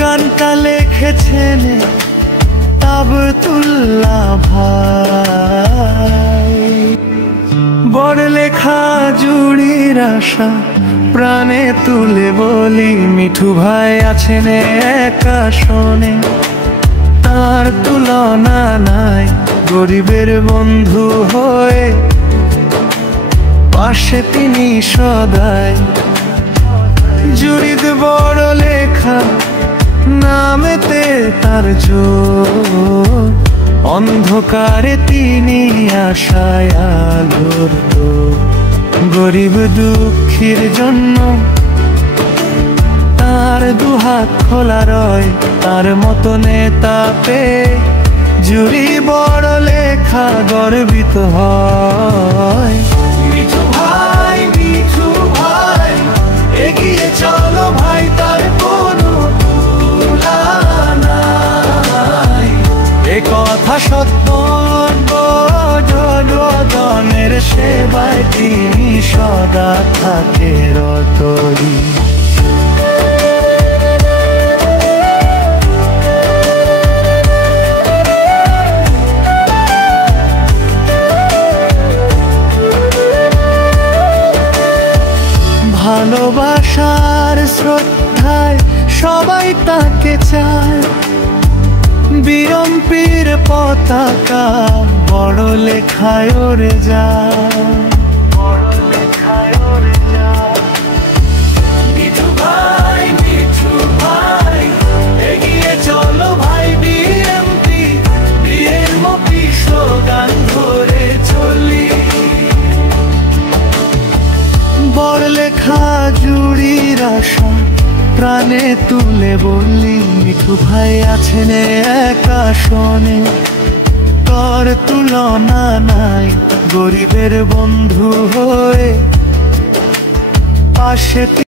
গানটা লিখেছেন আব্দুল্লাহ ভাই। বড় লেখা জুড়ির আশা প্রাণে তুলে বলি, মিঠু ভাই আছেন এক আসনে, তার তুলনা নাই। গরিবের বন্ধু হয়ে পাশে তিনি সদাই। জুড়িদ বড় লেখা নামেতে তার জোর, অন্ধকারে তিনি আশায় আলোর তো। গরিব দুঃখীর জন্য তার দুহাত খোলা রয়, তার মতো নেতা পেয়ে জুড়ি বড় লেখা গর্বিত হয়। মিঠু ভাই, মিঠু ভাই, এগিয়ে চলো ভাই, তার কোনো তুলনা নাই। এ কথা সত্য, জনগণের সেবায় তিনি সদা থাকে রতই। ভালোবাসার শ্রদ্ধায় সবাই তাকে চায়। বিএনপির পতাকা বড় লেখায় ওরে যায়, বড় লেখায় ওরে যায়। মিঠু ভাই, মিঠু ভাই, এগিয়ে চলো ভাই, বিএনপি বিএনপি স্লোগান ধরে চলি। বড় লেখা জুড়ির আশা প্রাণে তুলে বললি, মিঠু ভাই আছেন এক আসনে, তার তুলনা নাই। গরিবের বন্ধু হয়ে পাশে